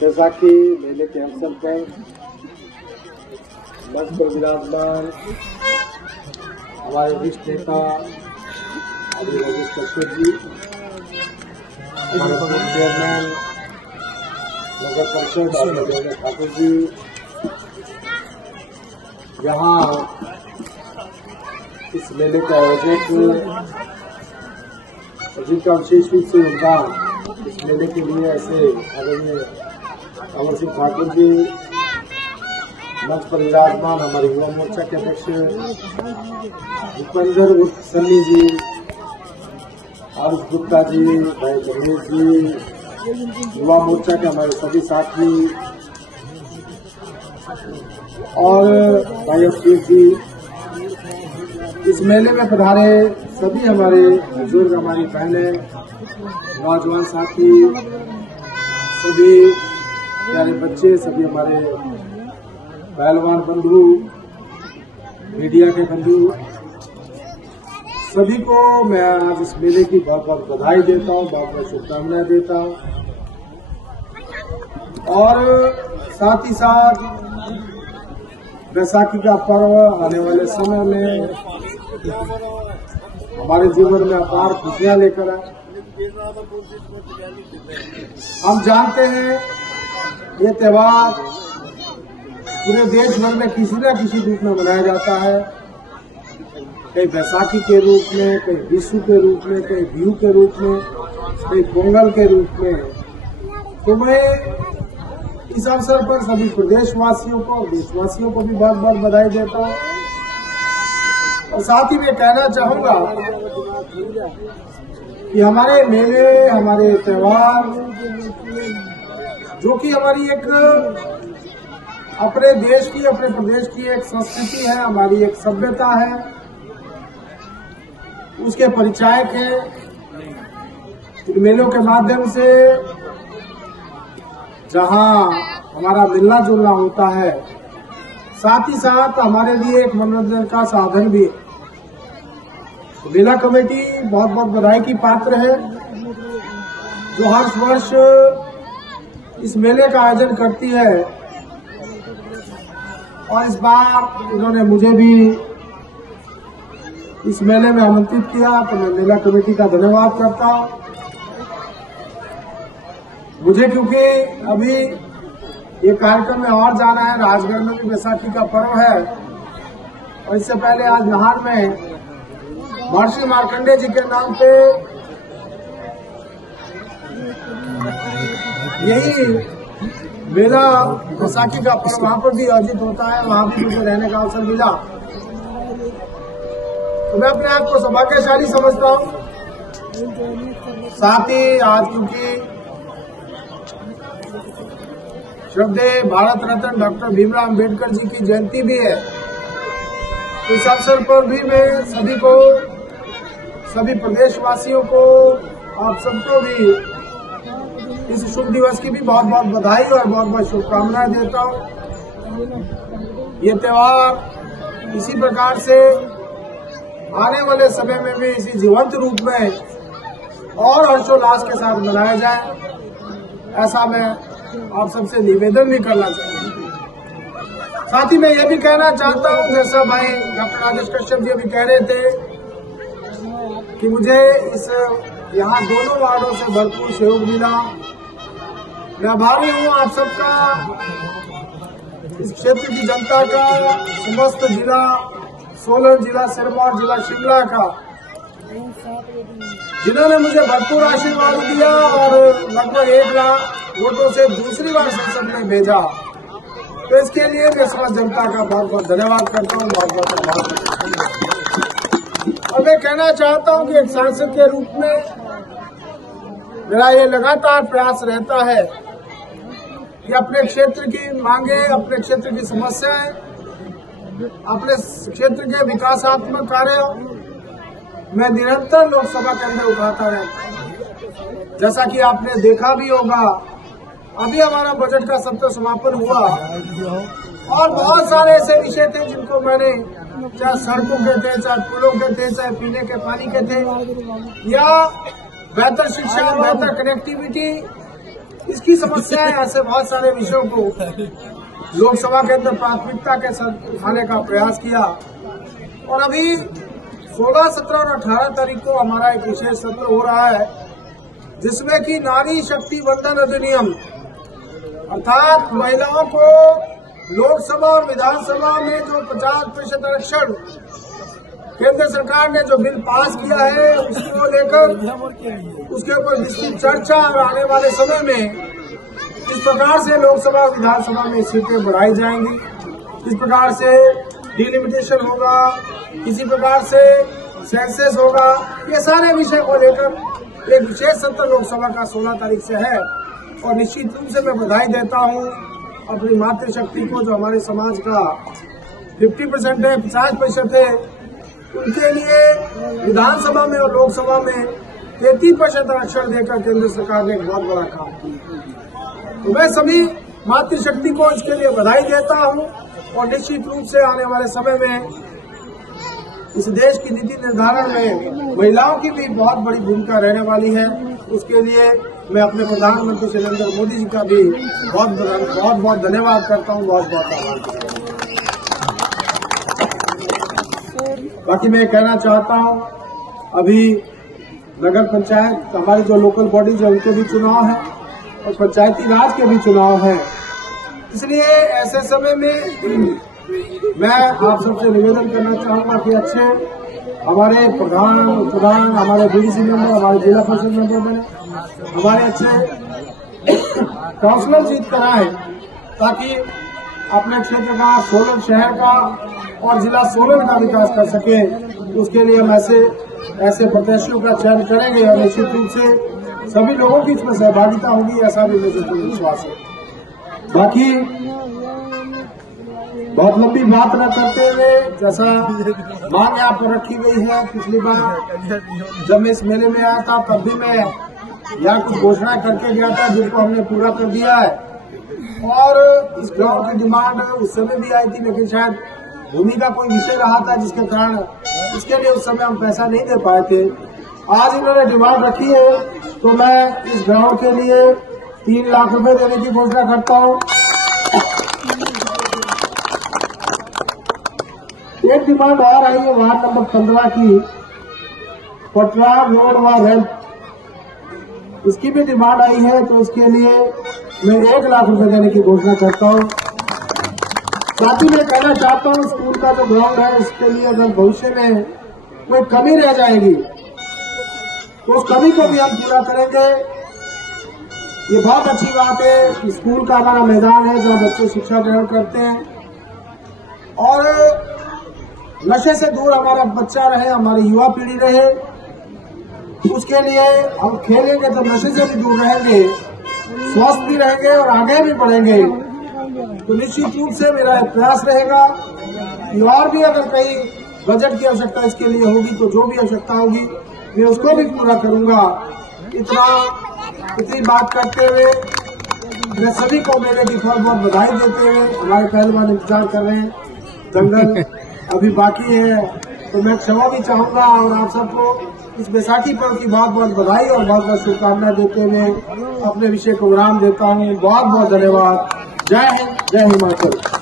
बैसाखी मेले के अवसर पर मंच पर विराजमान हमारे वरिष्ठ नेता श्री राजेश कश्यप जी, हमारे पूर्व चेयरमैन नगर परिषद आदरणीय ठाकुर जी, यहाँ इस मेले का आयोजक जिनका विशेष रूप से योगदान इस मेले के लिए ऐसे आदरणीय अमर सिंह ठाकुर जी, मंच पर विराजमान हमारे युवा मोर्चा के अध्यक्ष भूपेंद्र उर्फ सन्नी जी, आरुष गुप्ता जी, भाई गणेश जी, युवा मोर्चा के हमारे सभी साथी और भाई अभिषेक जी, इस मेले में पधारे सभी हमारे बुजुर्ग, हमारी बहनें, नौजवान साथी, सभी प्यारे बच्चे, सभी हमारे पहलवान बंधु, मीडिया के बंधु, सभी को मैं आज इस मेले की बहुत बहुत बधाई देता हूँ, बहुत बहुत शुभकामनाएं देता हूँ। और साथ ही साथ बैसाखी का पर्व आने वाले समय में हमारे जीवन में अपार खुशियां लेकर आए। हम जानते हैं ये त्योहार पूरे देश भर में किसी न किसी रूप में मनाया जाता है, कहीं बैसाखी के रूप में, कहीं विशु के रूप में, कहीं बिहू के रूप में, कहीं पोंगल के रूप में। तो मैं इस अवसर पर सभी प्रदेशवासियों को और देशवासियों को भी बहुत बहुत बधाई देता हूँ। और साथ ही मैं कहना चाहूंगा कि हमारे मेले, हमारे त्योहार, जो कि हमारी एक अपने देश की, अपने प्रदेश की एक संस्कृति है, हमारी एक सभ्यता है, उसके परिचायक है। इन मेलों के माध्यम से जहां हमारा मिलना जुलना होता है, साथ ही साथ हमारे लिए एक मनोरंजन का साधन भी है। मेला कमेटी बहुत बहुत बधाई की पात्र है, जो हर वर्ष इस मेले का आयोजन करती है। और इस बार इन्होंने मुझे भी इस मेले में आमंत्रित किया, तो मैं मेला कमेटी का धन्यवाद करता हूँ। मुझे क्योंकि अभी ये कार्यक्रम में और जाना है, राजगढ़ में भी बैसाखी का पर्व है, और इससे पहले आज नाहर में महर्षि मार्कंडेय जी के नाम पे यही मेला बैसाखी का पर्व वहां पर भी आयोजित होता है, वहां भी मुझे रहने का अवसर मिला, तो मैं अपने आप को सौभाग्यशाली समझता हूँ। साथ ही आज क्योंकि श्रद्धेय भारत रत्न डॉक्टर भीमराव अम्बेडकर जी की जयंती भी है, तो इस अवसर पर भी मैं सभी को, सभी प्रदेशवासियों को, आप सबको भी इस शुभ दिवस की भी बहुत बहुत बधाई और बहुत बहुत शुभकामनाएं देता हूँ। ये त्योहार इसी प्रकार से आने वाले समय में भी इसी जीवंत रूप में और हर्षोल्लास के साथ मनाया जाए, ऐसा मैं आप सबसे निवेदन भी करना चाहूँगा। साथ ही मैं ये भी कहना चाहता हूँ, जैसा भाई डॉक्टर राजेश कश्यप जी अभी कह रहे थे कि मुझे इस यहाँ दोनों वार्डों से भरपूर सहयोग मिला। मैं आभारी हूँ आप सबका, इस क्षेत्र की जनता का, समस्त जिला सोलन, जिला सिरमौर, जिला शिमला का, जिन्होंने मुझे भरपूर आशीर्वाद दिया और लगभग 1 लाख वोटों से दूसरी बार संसद में भेजा। तो इसके लिए मैं समस्त जनता का बहुत बहुत धन्यवाद करता हूँ, बहुत बहुत आभार। और मैं कहना चाहता हूँ कि एक सांसद के रूप में मेरा ये लगातार प्रयास रहता है कि अपने क्षेत्र की मांगे, अपने क्षेत्र की समस्याएं, अपने क्षेत्र के विकासात्मक कार्यों मैं निरंतर लोकसभा के अंदर उठाता रहता हूँ। जैसा कि आपने देखा भी होगा, अभी हमारा बजट का सत्र समापन हुआ और बहुत सारे ऐसे विषय थे जिनको मैंने, चाहे सड़कों के थे, चाहे पुलों के थे, चाहे पीने के पानी के थे, या बेहतर शिक्षा, बेहतर कनेक्टिविटी, इसकी समस्याएं ऐसे बहुत सारे विषयों को लोकसभा के अंदर प्राथमिकता के साथ उठाने का प्रयास किया और अभी 16, 17 और 18 तारीख को हमारा एक विशेष सत्र हो रहा है जिसमें कि नारी शक्ति वंदन अधिनियम अर्थात महिलाओं को लोकसभा और विधानसभा में जो 50% आरक्षण केंद्र सरकार ने जो बिल पास किया है उसको लेकर उसके ऊपर विस्तृत चर्चा और आने वाले समय में किस प्रकार से लोकसभा और विधानसभा में सीटें बढ़ाई जाएंगी, किस प्रकार से डिलिमिटेशन होगा, किसी प्रकार से सेंसस होगा, ये सारे विषय को लेकर एक विशेष सत्र लोकसभा का 16 तारीख से है और निश्चित रूप से मैं बधाई देता हूँ अपनी मातृशक्ति को जो हमारे समाज का 50% है, 50% है, उनके लिए विधानसभा में और लोकसभा में 33% आरक्षण देकर केंद्र सरकार ने एक बहुत बड़ा काम किया। तो मैं सभी मातृशक्ति को इसके लिए बधाई देता हूं और निश्चित रूप से आने वाले समय में इस देश की नीति निर्धारण में महिलाओं की भी बहुत बड़ी भूमिका रहने वाली है। उसके लिए मैं अपने प्रधानमंत्री श्री नरेंद्र मोदी जी का भी बहुत धन्यवाद करता हूं, बहुत आभार करता हूं। बाकी मैं कहना चाहता हूं अभी नगर पंचायत हमारी जो लोकल बॉडीज है उनके भी चुनाव है और पंचायती राज के भी चुनाव है, इसलिए ऐसे समय में मैं आप सबसे निवेदन करना चाहूंगा कि अच्छे हमारे प्रधान हमारे बीडीसी मेंबर, हमारे जिला परिषद मेंबर बने, हमारे अच्छे काउंसलर जीत कर आए ताकि अपने क्षेत्र का, सोलन शहर का और जिला सोलन का विकास कर सके। उसके लिए हम ऐसे प्रत्याशियों का चयन करेंगे और निश्चित रूप से सभी लोगों की इसमें सहभागिता होगी, ऐसा भी मुझे विश्वास है। बाकी बहुत लंबी बात न करते हुए, जैसा मांग यहाँ पर रखी गई है, पिछली बार जब मैं इस मेले में आया था तब भी मैं यहाँ कुछ घोषणा करके गया था जिनको हमने पूरा कर दिया है और इस ग्राउंड की डिमांड उस समय भी आई थी, लेकिन शायद भूमि का कोई विषय रहा था जिसके कारण इसके लिए उस समय हम पैसा नहीं दे पाए थे। आज इन्होंने डिमांड रखी है तो मैं इस ग्राउंड के लिए 3 लाख रुपए देने की घोषणा करता हूँ। एक डिमांड और आई है वार्ड नंबर 15 की पटरा रोड व रैंप, इसकी भी डिमांड आई है तो इसके लिए मैं 1 लाख रुपए देने की घोषणा करता हूँ। साथ ही मैं कहना चाहता हूँ स्कूल का जो ग्राउंड है उसके लिए अगर भविष्य में कोई कमी रह जाएगी तो उस कमी को भी हम पूरा करेंगे। ये बहुत अच्छी बात है कि स्कूल का हमारा मैदान है जहाँ बच्चे शिक्षा ग्रहण करते हैं और नशे से दूर हमारा बच्चा रहे, हमारी युवा पीढ़ी रहे, उसके लिए हम खेलेंगे तो नशे से भी दूर रहेंगे, स्वस्थ भी रहेंगे और आगे भी बढ़ेंगे। तो निश्चित रूप से मेरा प्रयास रहेगा कि और भी अगर कहीं बजट की आवश्यकता इसके लिए होगी तो जो भी आवश्यकता होगी मैं उसको भी पूरा करूंगा। इतनी बात करते हुए मैं सभी को मेले की बहुत बधाई देते हुए, हमारे पहलवान इंतजार कर रहे हैं, दंगल अभी बाकी है तो मैं क्षमा भी चाहूंगा और आप सबको इस बैसाखी पर्व की बहुत बधाई और बहुत शुभकामनाएं देते हुए अपने विषय को विराम देता हूँ। बहुत धन्यवाद। जय हिंद, जय हिमाचल।